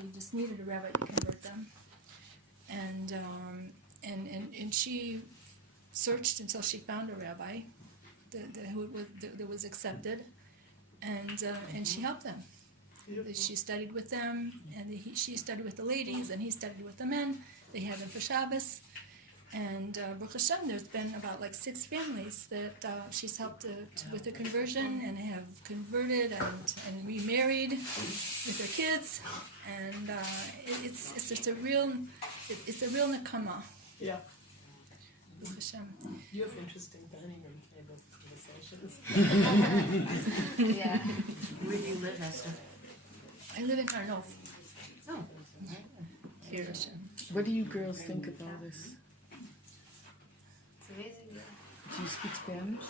They just needed a rabbi to convert them, and she searched until she found a rabbi that was accepted, and she helped them. She studied with them, and she studied with the ladies, and he studied with the men. They had them for Shabbos. And Baruch Hashem, there's been about 6 families that she's helped with the conversion, and have converted and remarried with their kids, and it's just a real nekama. Yeah. Baruch Hashem. You have interesting dining room table conversations. Yeah. Where do you live, Esther? I live in Karnov. Oh. Baruch Hashem. What do you girls think of all this? It's amazing. Do you speak Spanish?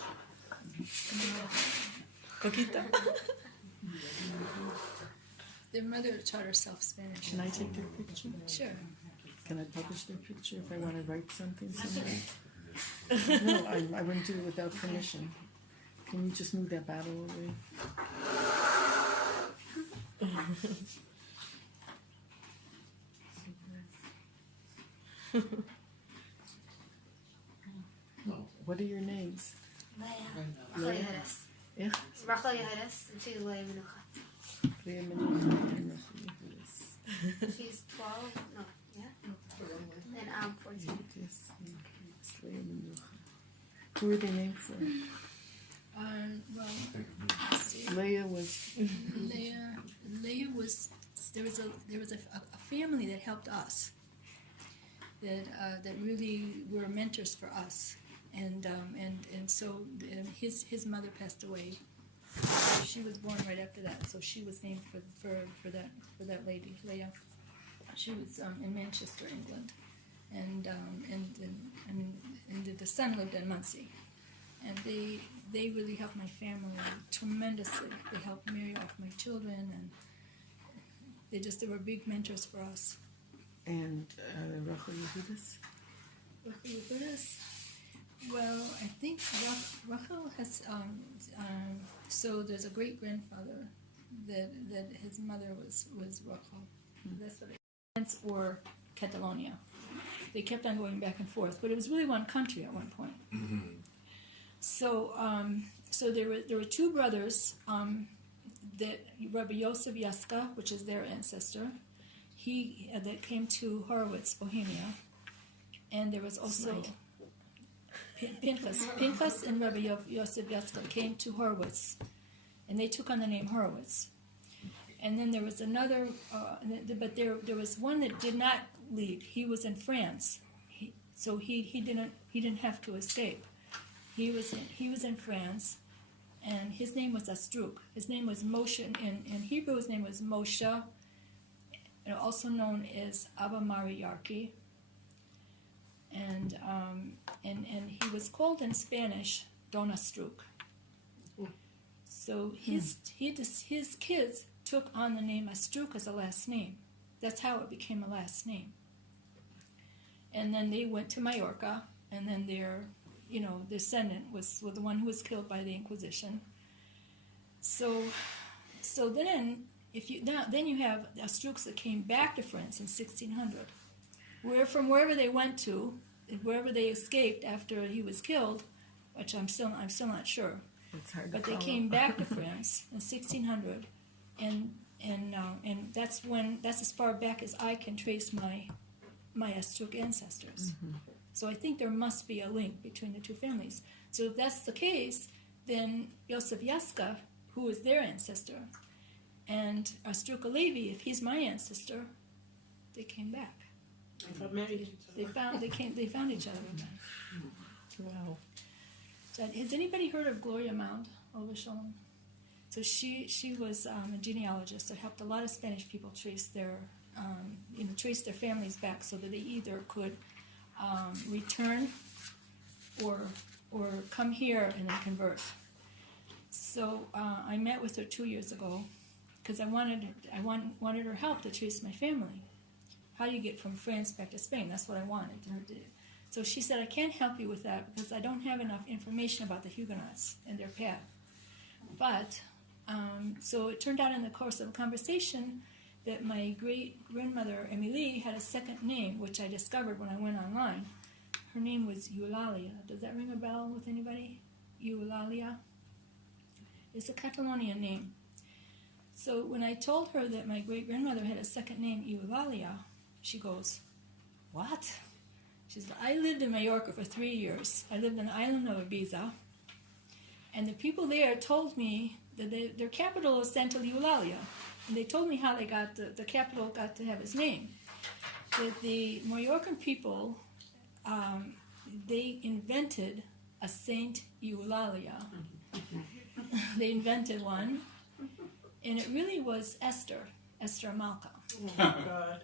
Coquita. Their mother taught herself Spanish. Can I take their picture? Sure. Can I publish their picture if I want to write something somewhere? No, I wouldn't do it without permission. Can you just move that bottle away? What are your names? Rachel Yehudas. Yeah. Rachel Yehudas, and she's Leah Menucha. Leah Menucha and Rachel Yehudas. She's 12, no, yeah? And I'm 14. Yes, it's Leah Menucha. Who are they named for? Well, let's see. Leah was... Leah was. There was a family that helped us. That really were mentors for us, and so his mother passed away. She was born right after that, so she was named for that lady, Leah. She was in Manchester, England, and the son lived in Muncie, and they really helped my family tremendously. They helped marry off my children, and they were big mentors for us. And Rachel Yehudas? Rachel Yehudas? Well, I think Rachel has. So there's a great grandfather that his mother was Rachel. That's what it. Or Catalonia. They kept on going back and forth, but it was really one country at one point. Mm-hmm. So there were 2 brothers. That Rabbi Yosef Yaska, which is their ancestor, that came to Horowitz, Bohemia, and there was also Pinchas and Rabbi Yosef Yaska came to Horowitz, and they took on the name Horowitz. And then there was another, but there was one that did not leave. He was in France, so he didn't have to escape. He was in France. And his name was Astruc. His name was Moshe. In Hebrew, his name was Moshe, also known as Abba Mariarki. And he was called in Spanish Don Astruc. So his kids took on the name Astruc as a last name. That's how it became a last name. And then they went to Mallorca, and then their descendant was the one who was killed by the Inquisition. So then you have the Astrucs that came back to France in 1600, wherever they went to, wherever they escaped after he was killed, which I'm still not sure. It's hard but to they follow. came back to France in 1600, and that's as far back as I can trace my Astruc ancestors. Mm-hmm. So I think there must be a link between the 2 families. So if that's the case, then Yosef Yaska, who is their ancestor, and Astruc Alevi, if he's my ancestor, they came back. They got married. They found each other again. Wow. So has anybody heard of Gloria Mound, Olga Shalom? So she was a genealogist that helped a lot of Spanish people trace their families back, so that they either could return or come here and then convert. So I met with her 2 years ago because I wanted her help to trace my family. How do you get from France back to Spain? That's what I wanted her to do. So she said, I can't help you with that because I don't have enough information about the Huguenots and their path. But so it turned out in the course of a conversation that my great-grandmother, Emily, had a second name, which I discovered when I went online. Her name was Eulalia. Does that ring a bell with anybody? Eulalia? It's a Catalonian name. So when I told her that my great-grandmother had a second name, Eulalia, she goes, "What?" She said, "I lived in Mallorca for 3 years. I lived on the island of Ibiza. And the people there told me that their capital is Santa Eulalia. And they told me how they got the capital got to have its name. That the Mallorcan people, they invented a Saint Eulalia. They invented one. And it really was Esther Amalca. Oh my God.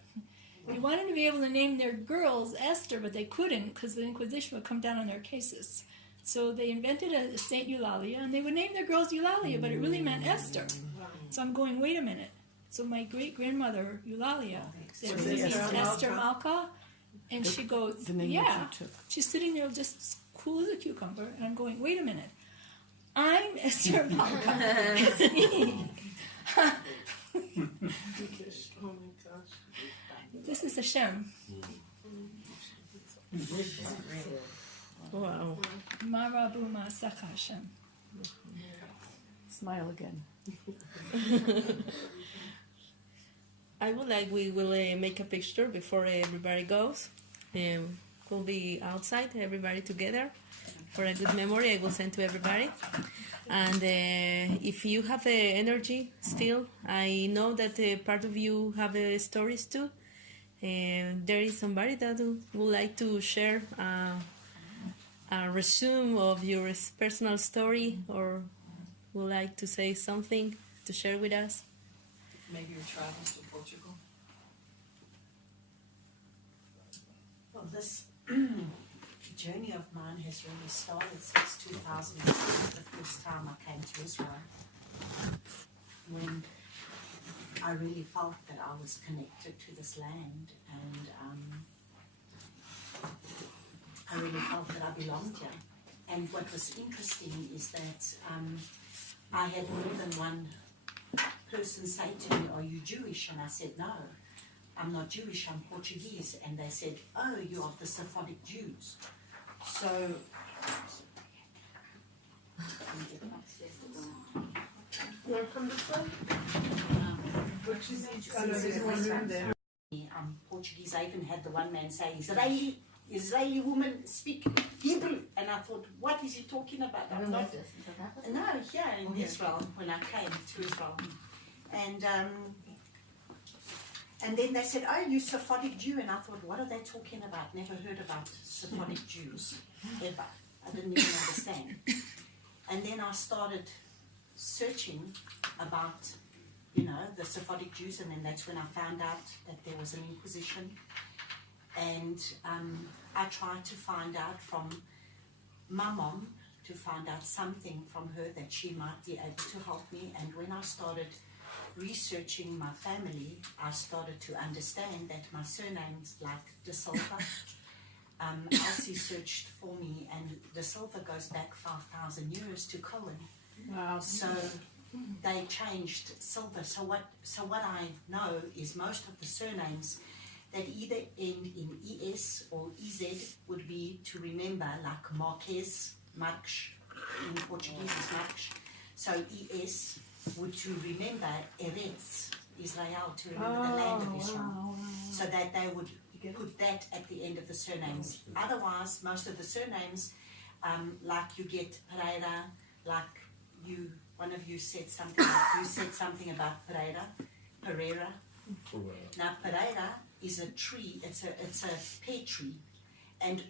They wanted to be able to name their girls Esther, but they couldn't because the Inquisition would come down on their cases. So they invented a Saint Eulalia, and they would name their girls Eulalia, but it really meant Esther. So I'm going, wait a minute. So my great-grandmother, Eulalia, that Was really it means Esther Esther Malka? Malka, and she goes, The name yeah. that you took. She's sitting there just cool as a cucumber, and I'm going, wait a minute. I'm Esther Malka. It's me. Oh my gosh. This is Hashem. Wow. Marabu Ma'asaka Hashem. Smile again. I would like we will make a picture before everybody goes. We'll be outside, everybody together, for a good memory. I will send to everybody. And if you have energy still, I know that part of you have stories too. There is somebody that would like to share a resume of your personal story, or would like to say something to share with us. Maybe your travels to Portugal. Well, this journey of mine has really started since 2006, the first time I came to Israel, when I really felt that I was connected to this land, and I really felt that I belonged here. And what was interesting is that I had more than one person say to me, "Are you Jewish?" And I said, "No, I'm not Jewish, I'm Portuguese." And they said, "Oh, you're of the Sephardic Jews." So, You want to come this way? Which is each color? There's one room there. I'm Portuguese. I even had the one man say, Israeli woman speak Hebrew. And I thought, what is he talking about? I'm not, no, here in Israel, when I came to Israel. And then they said, "Oh, you Sephardic Jew." And I thought, what are they talking about? Never heard about Sephardic Jews, ever. I didn't even understand. And then I started searching about, the Sephardic Jews, and then that's when I found out that there was an Inquisition. And I tried to find out from my mom, to find out something from her that she might be able to help me. And when I started researching my family, I started to understand that my surname's like De Silva. Elsie searched for me, and De Silva goes back 5,000 years to Cohen. Wow. So they changed Silva. So what I know is most of the surnames that either end in ES or EZ would be to remember, like Marques, Marques, in Portuguese is Marques. So ES would to remember Eretz, Israel, to remember the land of Israel. So that they would put that at the end of the surnames. Otherwise, most of the surnames, like you get Pereira, like one of you said something, about Pereira. Now Pereira is a tree, it's a pear tree, and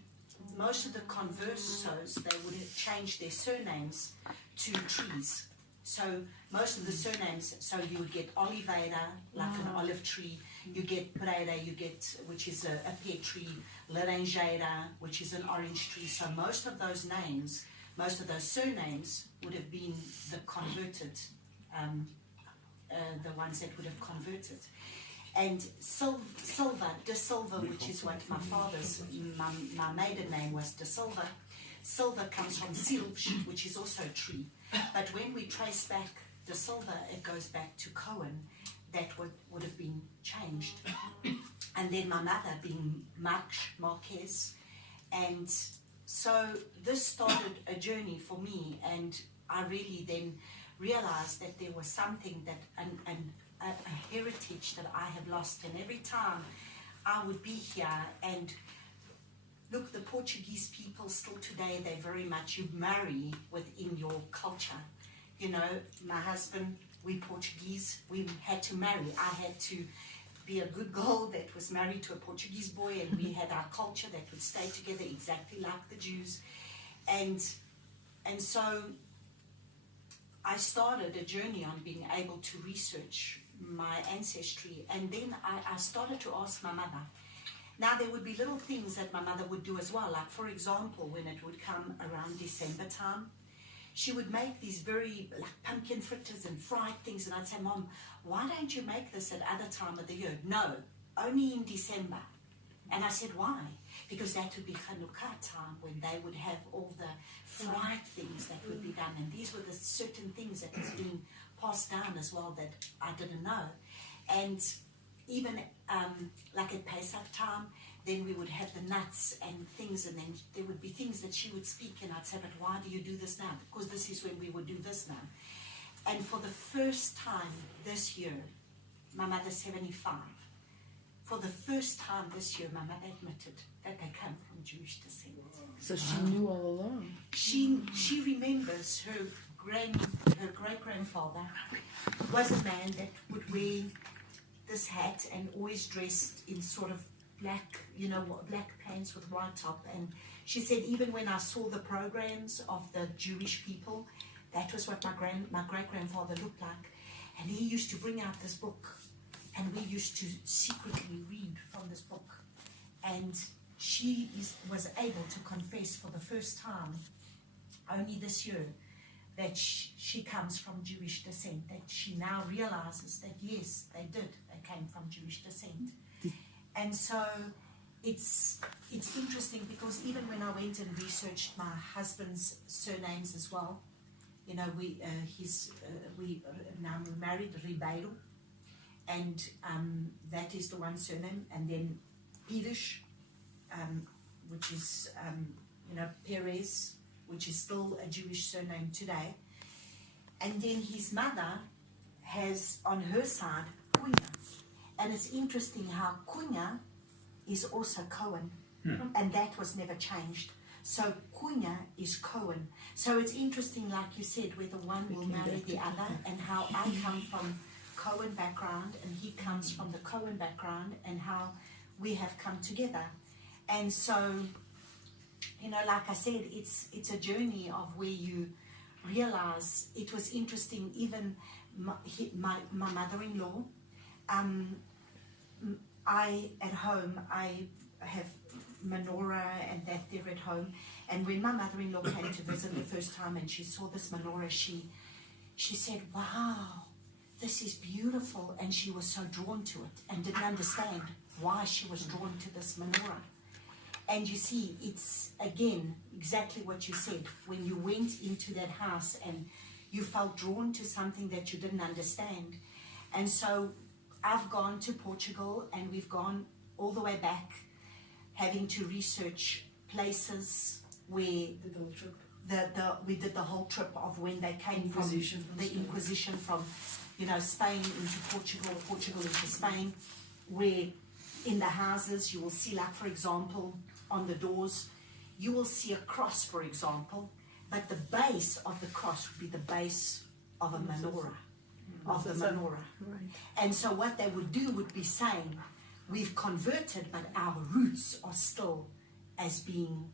most of the conversos, they would have changed their surnames to trees. So most of the surnames, so you would get Oliveira, like an olive tree, you get Pereira, which is a pear tree, Laranjeira, which is an orange tree. So most of those names, most of those surnames would have been the converted, the ones that would have converted. And Silva, De Silva, which is what my father's, my maiden name was De Silva. Silva comes from Silv, which is also a tree. But when we trace back De Silva, it goes back to Cohen. that would have been changed. And then my mother being Marquez. And so this started a journey for me, and I really then realized that there was something that, a heritage that I have lost. And every time I would be here, and look, the Portuguese people still today, they very much, you marry within your culture. You know, my husband, we Portuguese, we had to marry. I had to be a good girl that was married to a Portuguese boy, and we had our culture that would stay together exactly like the Jews. And so I started a journey on being able to research my ancestry, and then I started to ask my mother. Now there would be little things that my mother would do as well, like for example, when it would come around December time, she would make these very like pumpkin fritters and fried things, and I'd say, Mom, why don't you make this at other time of the year? No, only in December. And I said, why? Because that would be Hanukkah time, when they would have all the fried things that would be done, and these were the certain things that was being passed down as well that I didn't know. And even like at Pesach time, then we would have the nuts and things, and then there would be things that she would speak, and I'd say, but why do you do this now? Because this is when we would do this now. And for the first time this year, my mother's 75. For the first time this year, my mother admitted that they come from Jewish descent. So she knew all along. She remembers her great-grandfather was a man that would wear this hat and always dressed in sort of black, you know, black pants with white top. And she said, even when I saw the programs of the Jewish people, that was what my great-grandfather looked like. And he used to bring out this book, and we used to secretly read from this book. And she was able to confess for the first time, only this year, that she comes from Jewish descent, that she now realizes that yes, they came from Jewish descent. And so it's interesting, because even when I went and researched my husband's surnames as well, you know, we now married Ribeiro, and that is the one surname, and then Pires, which is Perez, which is still a Jewish surname today. And then his mother has on her side Cunha. And it's interesting how Cunha is also Cohen, and that was never changed. So Cunha is Cohen. So it's interesting, like you said, where the one will marry the other, and how I come from Cohen background and he comes from the Cohen background, and how we have come together. And so, you know, like I said, it's a journey of where you realize. It was interesting, even my mother-in-law, at home, I have menorah and that there at home. And when my mother-in-law came to visit the first time and she saw this menorah, she said, wow, this is beautiful. And she was so drawn to it and didn't understand why she was drawn to this menorah. And you see, it's, again, exactly what you said. When you went into that house and you felt drawn to something that you didn't understand. And so I've gone to Portugal, and we've gone all the way back, having to research places where Did the whole trip. we did the whole trip of when they came Inquisition from from the Spain. Inquisition from, Spain into Portugal, Portugal into Spain, where in the houses you will see, like for example, on the doors, you will see a cross, for example, but the base of the cross would be the base of a menorah, of the menorah. Right. And so what they would do would be saying, we've converted, but our roots are still as being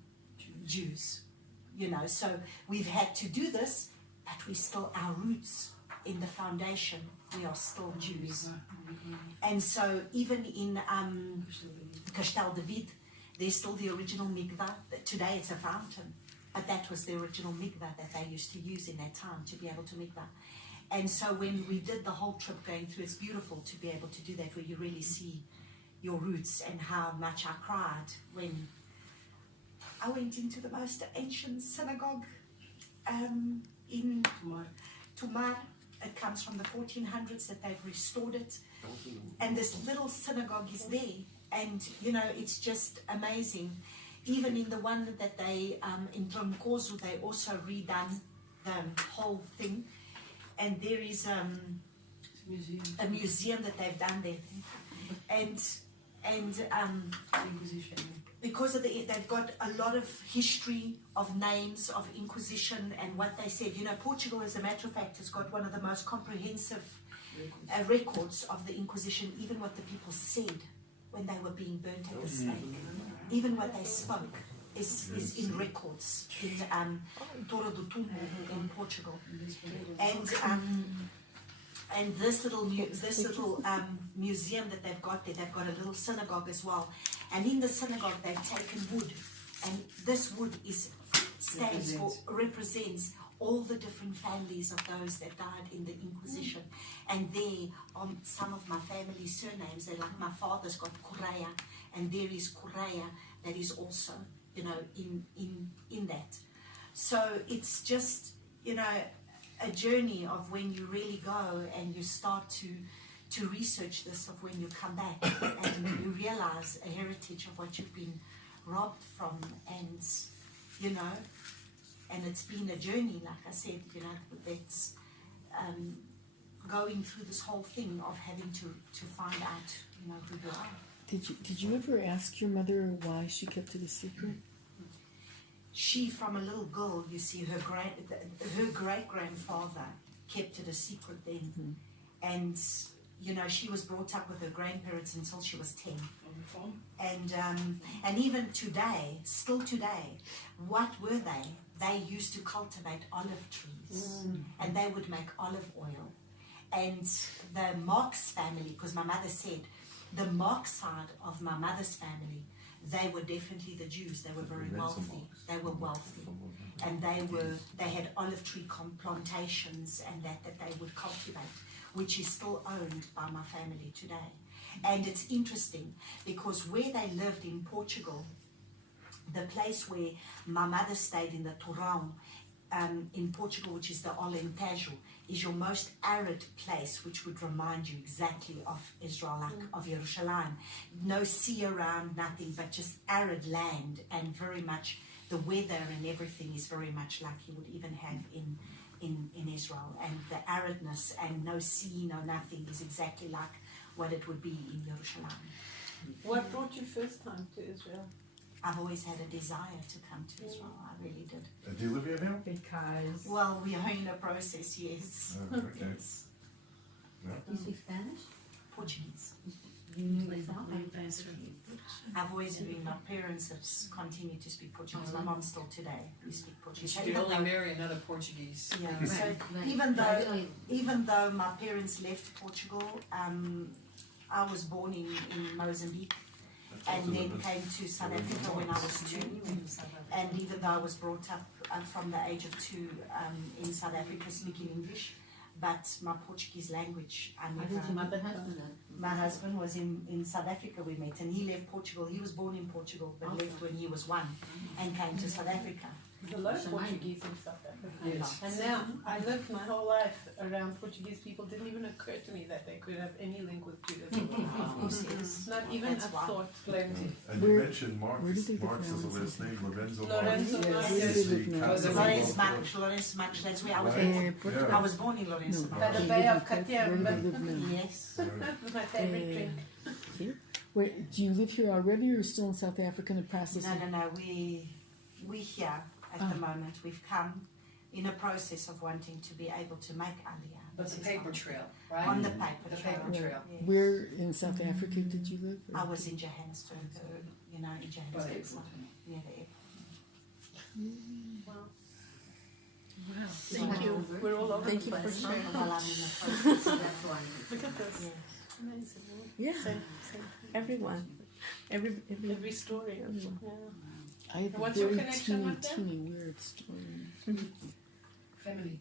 Jews. So we've had to do this, but we still, our roots in the foundation, we are still Jews. And so even in Castel David, there's still the original mikvah. Today it's a fountain, but that was the original mikvah that they used to use in that time to be able to mikvah. And so when we did the whole trip going through, it's beautiful to be able to do that, where you really see your roots, and how much I cried when I went into the most ancient synagogue in Tumar, it comes from the 1400s that they've restored it. And this little synagogue is there. And, it's just amazing. Even in the one that they, in Tronkozu, they also redone the whole thing. And there is a museum that they've done there. And because of they've got a lot of history of names of Inquisition and what they said. Portugal, as a matter of fact, has got one of the most comprehensive records of the Inquisition, even what the people said when they were being burnt at the stake. Even what they spoke is in records in Torre do Tumbo in Portugal. And this little museum that they've got there, they've got a little synagogue as well. And in the synagogue, they've taken wood, and this wood represents all the different families of those that died in the Inquisition. And there are some of my family's surnames. They're like, my father's got Correa, and there is Correa that is also, in that. So it's just, a journey of when you really go and you start to research this, of when you come back and you realize a heritage of what you've been robbed from, and and it's been a journey, like I said, that's going through this whole thing of having to find out, who you are. Did you ever ask your mother why she kept it a secret? She, from a little girl, you see, her great-grandfather kept it a secret then. And, she was brought up with her grandparents until she was 10. And even today, still today, what were they? They used to cultivate olive trees. And they would make olive oil. And the Marx family, because my mother said, the Marx side of my mother's family, they were definitely the Jews. They were very wealthy. They were wealthy, and they had olive tree plantations and that they would cultivate, which is still owned by my family today. And it's interesting because where they lived in Portugal, the place where my mother stayed in the Torão, in Portugal, which is the Alentejo, is your most arid place, which would remind you exactly of Israel, like of Jerusalem. No sea around, nothing, but just arid land, and very much the weather and everything is very much like you would even have in Israel. And the aridness and no sea, no nothing is exactly like what it would be in Jerusalem. What brought you first time to Israel? I've always had a desire to come to Israel. I really did. Do you live here now? Because. Well, we are in a process, yes. Oh, okay. Yes. Yeah. You speak Spanish? Portuguese. You knew it all? I've always been, my parents have continued to speak Portuguese. My mom still today, we speak You Portuguese. should only marry another Portuguese. Yeah, so Right. even though my parents left Portugal, I was born in Mozambique. And then came to South Africa when I was 2. And even though I was brought up from the age of 2 in South Africa speaking English, but my Portuguese language, I How never... did your mother husband then? My husband was in South Africa we met, and he left Portugal. He was born in Portugal, but left when he was 1 and came to South Africa. There's a lot of Portuguese in South Africa. Yes. And now, I lived my whole life around Portuguese people. Didn't even occur to me that they could have any link with Judaism. Of course, yes. Not even a That's why. thought plenty. And Where- you mentioned Marx. where did they live Marx now is in the last South name, Lorenzo Lorenzo Marx. Marx. Where do Is they the live now? cousin Lawrence of- Marx, Lawrence Marx, that's where I was Right. born. Portugal. I was born in Lawrence No. By Marx. the They Bay live of in Cat- Where do they Katiamba. live now? Yes. My favorite drink. Here? Where, do you live here already, or still in South Africa in the process? No. We here at the moment. We've come in a process of wanting to be able to make Aliyah. But the paper trail, On right? the paper The trail. paper trail. Yes. Where in South Africa did you live? I was in Johannesburg, in By the Johannesburg, airport. near the airport. Wow, thank you. We're all over Thank the you for place. sharing. While I'm in the process. That's why. Look at this. Yes. Amazing. Yeah, Same. everyone. Every Every story. Everyone. Yeah. I have What's a your very connection teeny, with them? teeny weird story. Family.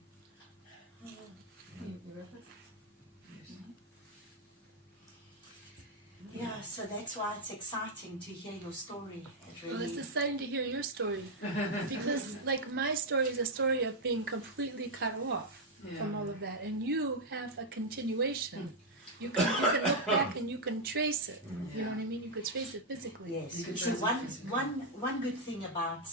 Yeah, so that's why it's exciting to hear your story. It Well, it's really, exciting to hear your story because, like, my story is a story of being completely cut off. from all of that, and you have a continuation. You can look back and you can trace it. You know what I mean? You could trace it physically. Yes. You could So trace it one good thing about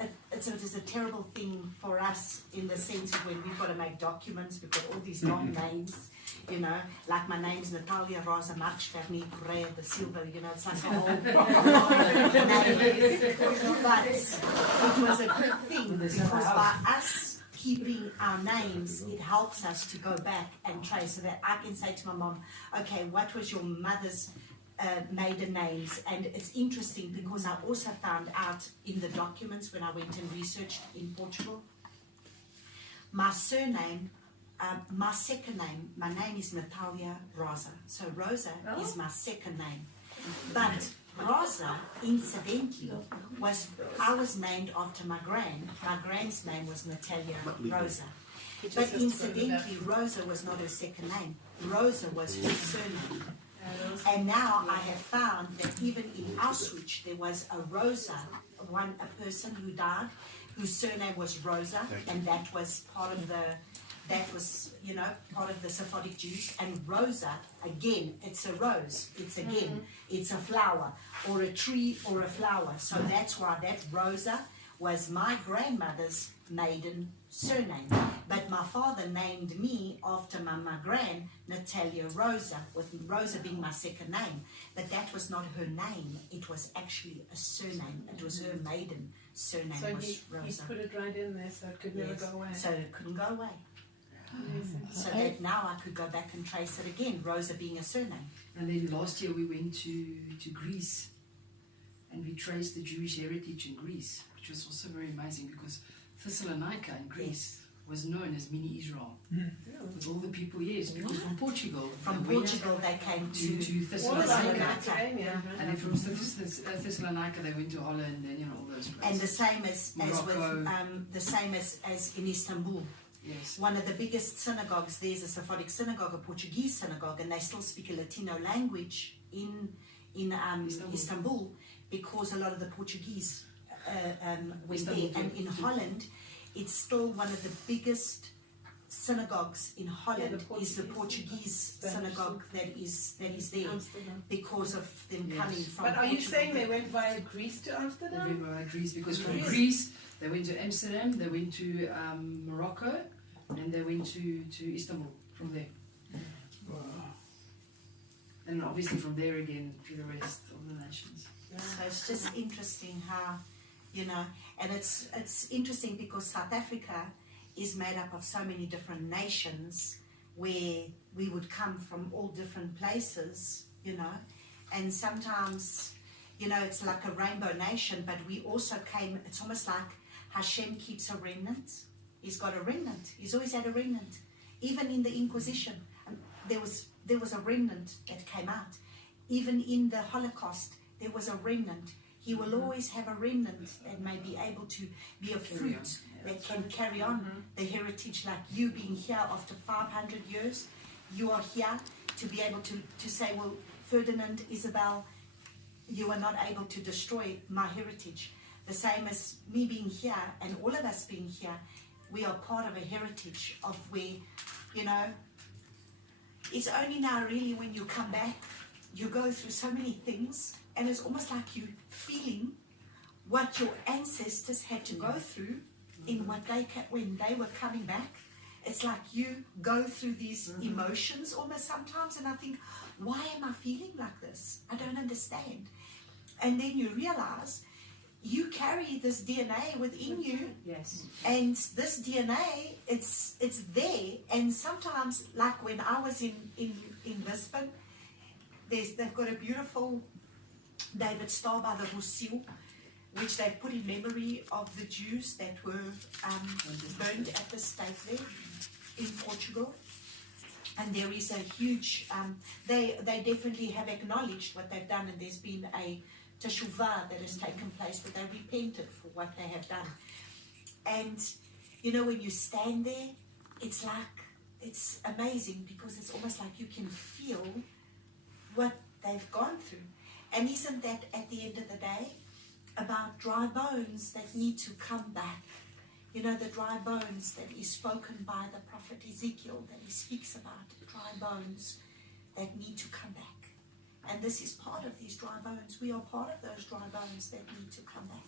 it is a terrible thing for us in the sense of when we've got to make documents, we've got all these long names, you know, like my name's Natalia Rosa Marchvernie Correa da Silva, you know, it's like a whole name. But it was a good thing because by us keeping our names, it helps us to go back and trace so that I can say to my mom, okay, what was your mother's maiden names? And it's interesting because I also found out in the documents when I went and researched in Portugal, my surname, my second name, my name is Natalia Rosa. So Rosa is my second name. But Rosa, incidentally, I was named after my gran. My gran's name was Natalia Rosa. But incidentally, Rosa was not her second name. Rosa was her surname. And now I have found that even in Auschwitz there was a Rosa, a person who died, whose surname was Rosa, and that was part of the Sephardic Jews. And Rosa, again, it's a rose. It's it's a flower, or a tree, or a flower. So that's why that Rosa was my grandmother's maiden surname. But my father named me after my gran, Natalia Rosa, with Rosa being my second name. But that was not her name. It was actually a surname. It was her maiden surname was Rosa. He put it right in there so it could never go away. So it couldn't go away. Amazing. So that now I could go back and trace it again, Rosa being a surname. And then last year we went to Greece and we traced the Jewish heritage in Greece, which was also very amazing because Thessalonica in Greece was known as mini Israel. With all the people, because from Portugal. From Portugal they came to Thessalonica. And then from Thessalonica they went to Holland and all those places. And the same as Morocco. with the same as in Istanbul. Yes. One of the biggest synagogues, there's a Sephardic synagogue, a Portuguese synagogue, and they still speak a Latino language in Istanbul because a lot of the Portuguese went there. And in Holland, it's still one of the biggest synagogues in Holland is the Portuguese synagogue that is there because of them coming from But are you Portugal. saying they went via Greece to Amsterdam? They went via Greece because from Greece they went to Amsterdam, they went to Morocco, and they went to Istanbul from there. And obviously from there again to the rest of the nations. So it's just interesting how, and it's interesting because South Africa is made up of so many different nations where we would come from all different places, and sometimes, it's like a rainbow nation, but we also came, it's almost like Hashem keeps a remnant. He's got a remnant. He's always had a remnant. Even in the Inquisition, there was a remnant that came out. Even in the Holocaust, there was a remnant. He will always have a remnant that may be able to be a fruit that can carry on the heritage, like you being here after 500 years. You are here to be able to say, well, Ferdinand, Isabel, you are not able to destroy my heritage. The same as me being here and all of us being here, we are part of a heritage of where, it's only now really when you come back, you go through so many things, and it's almost like you feeling what your ancestors had to go through in when they were coming back. It's like you go through these emotions almost sometimes, and I think, why am I feeling like this? I don't understand. And then you realize you carry this DNA within you. Yes. And this DNA, it's there. And sometimes, like when I was in Lisbon, they've got a beautiful David Star by the Rocio, which they put in memory of the Jews that were burned at the stake there in Portugal. And there is a huge, they definitely have acknowledged what they've done, and there's been a teshuvah that has taken place where they repented for what they have done. And, when you stand there, it's amazing because it's almost like you can feel what they've gone through. And isn't that at the end of the day about dry bones that need to come back You know, the dry bones that is spoken by the prophet Ezekiel, that he speaks about, dry bones that need to come back. And this is part of these dry bones. We are part of those dry bones that need to come back.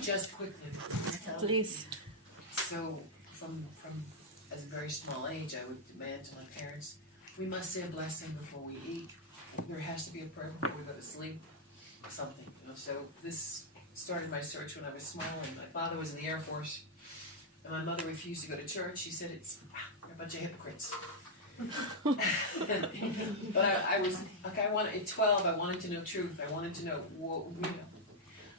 Just quickly, Please. so from as a very small age, I would demand to my parents, we must say a blessing before we eat. There has to be a prayer before we go to sleep. Something, you know. So this started my search when I was small, and my father was in the Air Force, and my mother refused to go to church. She said it's a bunch of hypocrites. But I was like, at 12, I wanted to know truth. I wanted to know,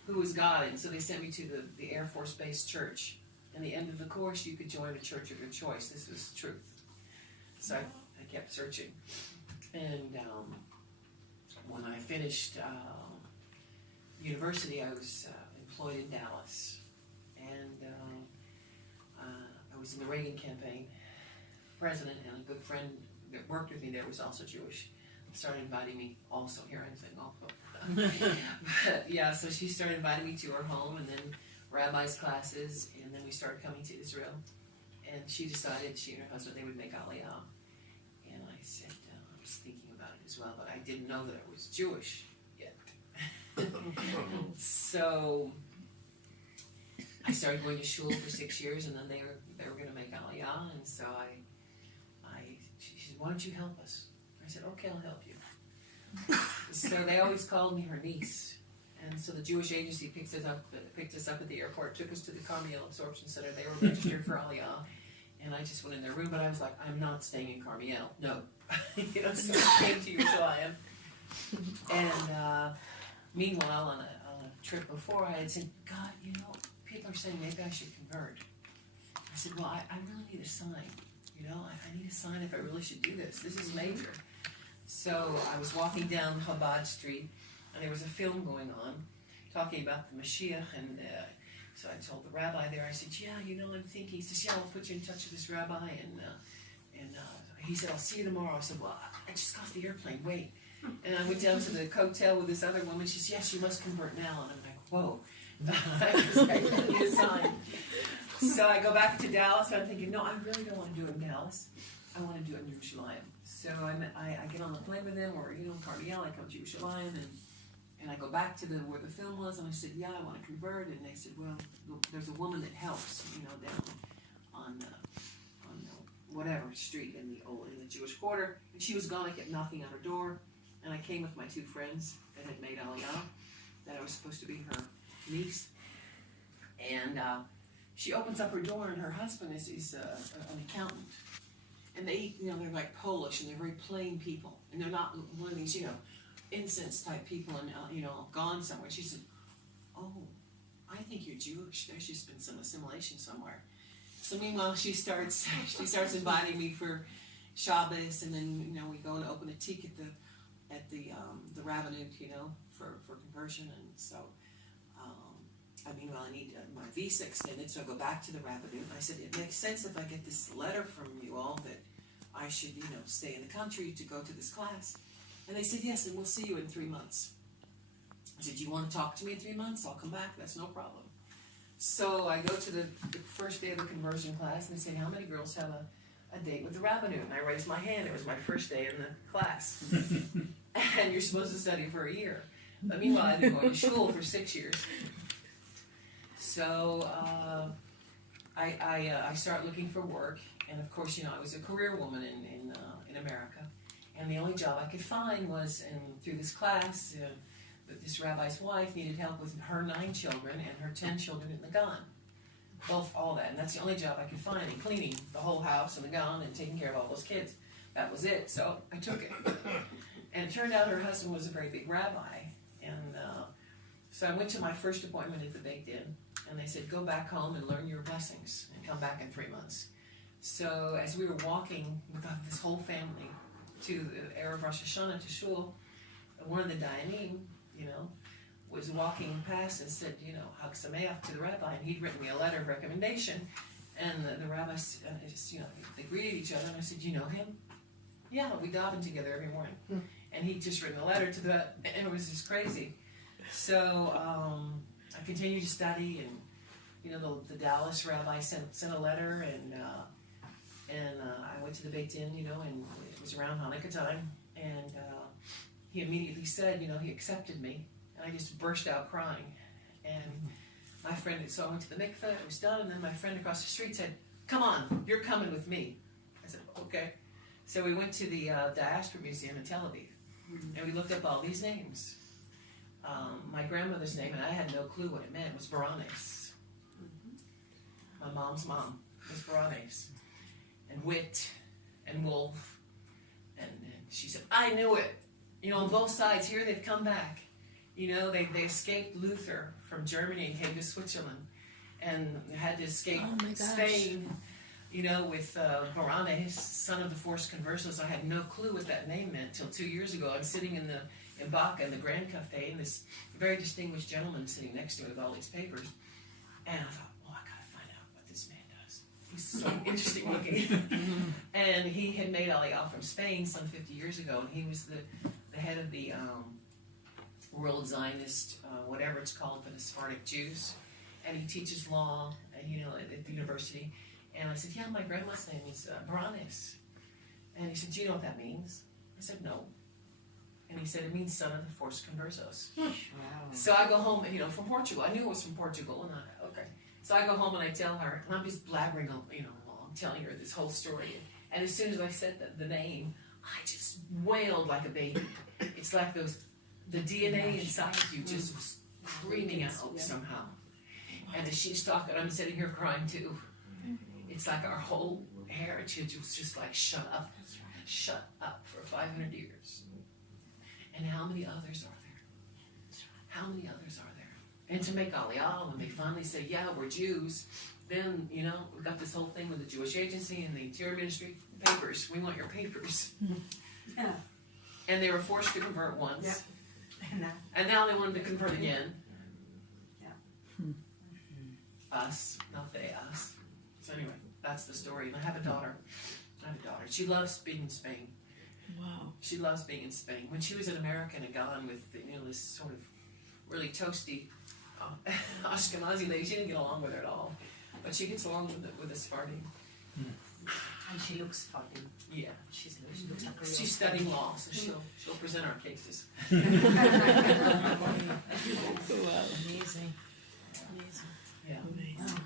who was God, and so they sent me to the Air Force Base church. And the end of the course, you could join a church of your choice. This was truth. So I kept searching, and when I finished university, I was employed in Dallas, and I was in the Reagan campaign. President and a good friend that worked with me there was also Jewish. Started inviting me also. Here I'm saying also. But yeah, so she started inviting me to her home, and then rabbi's classes, and then we started coming to Israel. And she decided, she and her husband, they would make Aliyah. And I said, I was thinking about it as well, but I didn't know that I was Jewish yet. So I started going to shul for 6 years, and then they were going to make Aliyah, and so she said, why don't you help us? I said, okay, I'll help you. So they always called me her niece. And so the Jewish agency picked us up at the airport, took us to the Carmel Absorption Center. They were registered for Aliyah. And I just went in their room, but I was like, I'm not staying in Carmel. No. So I came to Yerushalayim. And meanwhile, on a trip before, I had said, God, people are saying maybe I should convert. I said, well, I really need a sign. I need a sign if I really should do this. This is major. So I was walking down Chabad Street, and there was a film going on talking about the Mashiach, and so I told the rabbi there, I said, I'm thinking. He says, I'll put you in touch with this rabbi, and he said, I'll see you tomorrow. I said, well, I just got off the airplane, wait. And I went down to the hotel with this other woman. She says, yes, you must convert now. And I'm like, whoa. I need a sign. So I go back to Dallas, and I'm thinking, no, I really don't want to do it in Dallas. I want to do it in Yerushalayim. So I get on the plane with them, or in Carmel, I come to Yerushalayim, and I go back to where the film was, and I said, I want to convert. And they said, well, there's a woman that helps, down on whatever street in the Jewish quarter. And she was gone. I kept knocking on her door, and I came with my two friends that had made Aliyah, that I was supposed to be her niece. And she opens up her door, and her husband is an accountant. And they, they're like Polish, and they're very plain people. And they're not one of these, incense type people and, gone somewhere. She said, oh, I think you're Jewish. There's just been some assimilation somewhere. So meanwhile, she starts inviting me for Shabbos, and then, we go and open a tik at the rabbinate, for conversion. And so, meanwhile, I need my visa extended, so I go back to the rabbinate. And I said, it makes sense if I get this letter from you all that I should, stay in the country to go to this class. And they said, yes, and we'll see you in 3 months. I said, do you want to talk to me in 3 months? I'll come back. That's no problem. So I go to the first day of the conversion class, and they say, how many girls have a date with the rabbinate? And I raised my hand. It was my first day in the class. And you're supposed to study for a year. But meanwhile, I've been going to school for 6 years. So I start looking for work, and of course, I was a career woman in America, and the only job I could find was through this class. This rabbi's wife needed help with her 9 children and her 10 children in the Gan, all that, and that's the only job I could find, and cleaning the whole house and the Gan and taking care of all those kids. That was it. So I took it, and it turned out her husband was a very big rabbi, and so I went to my first appointment at the Beit Din. And they said, go back home and learn your blessings and come back in 3 months. So as we were walking with this whole family to the Erev Rosh Hashanah to shul, one of the Dayanim, was walking past and said, Hag Sameach to the rabbi. And he'd written me a letter of recommendation. And the rabbi, they greeted each other. And I said, you know him? Yeah, we daven together every morning. and he'd just written a letter to that, and it was just crazy. So I continued to study, and the Dallas rabbi sent a letter, and I went to the Beit Din, and it was around Hanukkah time, and he immediately said, he accepted me, and I just burst out crying. And my friend, so I went to the mikveh, it was done, and then my friend across the street said, "Come on, you're coming with me." I said, "Okay." So we went to the Diaspora Museum in Tel Aviv, and we looked up all these names. My grandmother's name, and I had no clue what it meant, was Baranes. My mom's mom was Baranes. And Wit, and Wolf, and she said, "I knew it." On both sides here, they've come back. They escaped Luther from Germany and came to Switzerland, and had to escape Spain, with Baranes, son of the forced conversos. I had no clue what that name meant till 2 years ago. I'm sitting in Baca in the Grand Cafe, and this very distinguished gentleman sitting next to me with all these papers, and I thought, I gotta find out what this man does. He's so interesting looking. And he had made Aliyah from Spain some 50 years ago, and he was the head of the World Zionist, whatever it's called, for the Sephardic Jews, and he teaches law, at the university. And I said, "Yeah, my grandma's name is Baranes." And he said, "Do you know what that means?" I said, "No." And he said, "It means son of the forced conversos." Wow. So I go home, from Portugal. I knew it was from Portugal, and okay. So I go home and I tell her, and I'm just blabbering, I'm telling her this whole story. And as soon as I said the name, I just wailed like a baby. It's like the DNA inside of you just was screaming out somehow. And as she's talking, I'm sitting here crying too. It's like our whole heritage was just like shut up for 500 years. And how many others are there? How many others are there? And to make Aliyah, when they finally say, "Yeah, we're Jews," then, we've got this whole thing with the Jewish Agency and the Interior Ministry. Papers. We want your papers. Yeah. And they were forced to convert once. Yep. And now they wanted to convert again. Yeah. Us, not they, us. So anyway, that's the story. And I have a daughter. She loves being in Spain. Wow. She loves being in Spain. When she was in America and had gone with, this sort of really toasty Ashkenazi lady, she didn't get along with her at all. But she gets along with the Sephardi. And she looks funny. Yeah. She looks like a real She's studying law, so she'll present our cases. Amazing. Yeah. Amazing.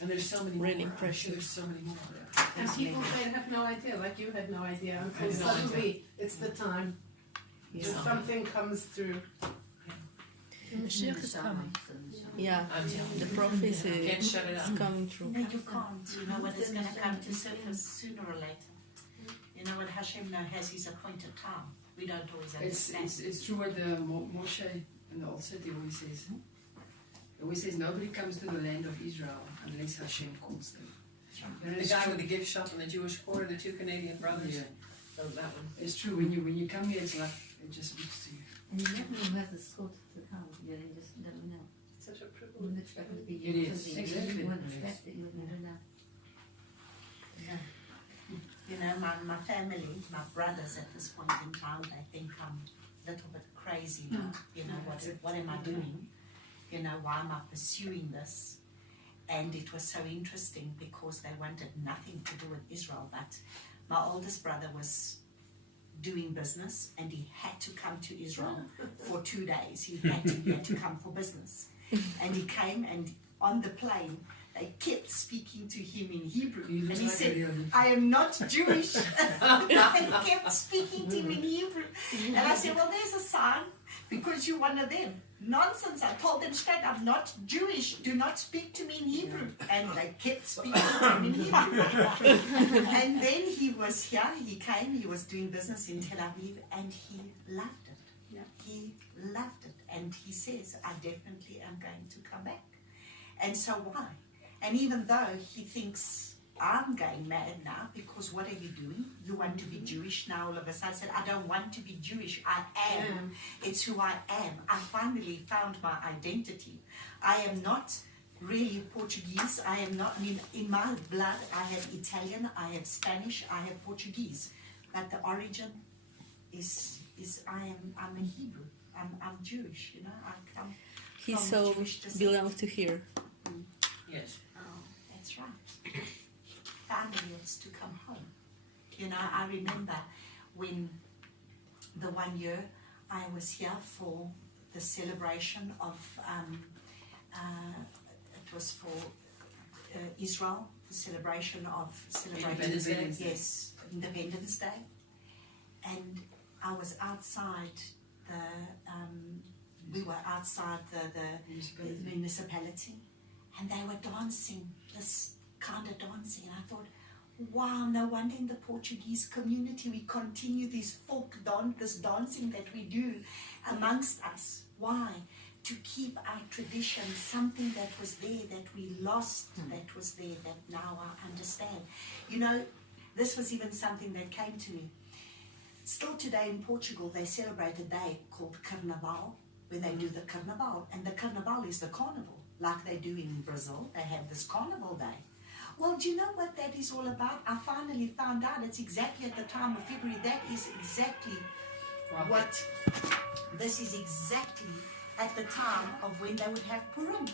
And there's so many Really more. impressive. There's so many more. And people may have no idea, like you had no idea, I until had no suddenly it's the time. Yeah. Just something comes through. Mashiach is coming. Yeah, I'm telling the you. prophecy Can't shut it is up. coming through. No, you can't. You know what is going to come to surface sooner or later. You know what Hashem now has his appointed time. We don't always understand. It's true what Moshe in the Old City always says. He always says nobody comes to the land of Israel unless Hashem calls them. And The it's guy true. with the gift shop in the Jewish quarter, the two Canadian brothers. Yeah. Oh, that one. It's true, when you come here, it's like it just speaks to you. And you never know who has the scope to come. You just never know. Such a You privilege. wouldn't expect it to be It you. is, Something exactly. You wouldn't expect it. You would never know. You know, my family, my brothers at this point in time, they think I'm a little bit crazy now. You know, what am I doing? You know, why am I pursuing this? And it was so interesting because they wanted nothing to do with Israel, but my oldest brother was doing business and he had to come to Israel for 2 days. He had to come for business. And he came, and on the plane, they kept speaking to him in Hebrew. He And looks he like a said, real- "I am not Jewish." They kept speaking to him in Hebrew. And I said, "Well, there's a sign, because you're one of them." Nonsense. I told them straight, "I'm not Jewish. Do not speak to me in Hebrew." And they kept speaking to him in Hebrew. And then he was here, he came, he was doing business in Tel Aviv, and he loved it. Yeah. He loved it. And he says, "I definitely am going to come back." And so why? And even though he thinks, "I'm going mad now, because what are you doing? You want to be Jewish now all of a sudden." I said, "I don't want to be Jewish. I am. It's who I am. I finally found my identity. I am not really Portuguese. I am not, in my blood, I have Italian, I have Spanish, I have Portuguese. But the origin is is I'm a Hebrew. I'm Jewish. You know, I come He from so Jewish descent. belongs to here. Yes. Oh, that's right. Family is to come home. You know, I remember when the 1 year I was here for the celebration of, it was for Israel, the celebration of Independence Day? Yes, Independence Day. And I was outside we were outside the municipality, and they were dancing, this kind of dancing, and I thought, wow, no wonder in the Portuguese community we continue this this dancing that we do amongst us. Why? To keep our tradition, something that was there, that we lost, that was there, that now I understand. You know, this was even something that came to me. Still today in Portugal, they celebrate a day called Carnaval, where they do the Carnaval. And the Carnaval is the carnival, like they do in Brazil. They have this Carnival Day. Well, do you know what that is all about? I finally found out it's exactly at the time of February. That is exactly this is exactly at the time of when they would have Purim.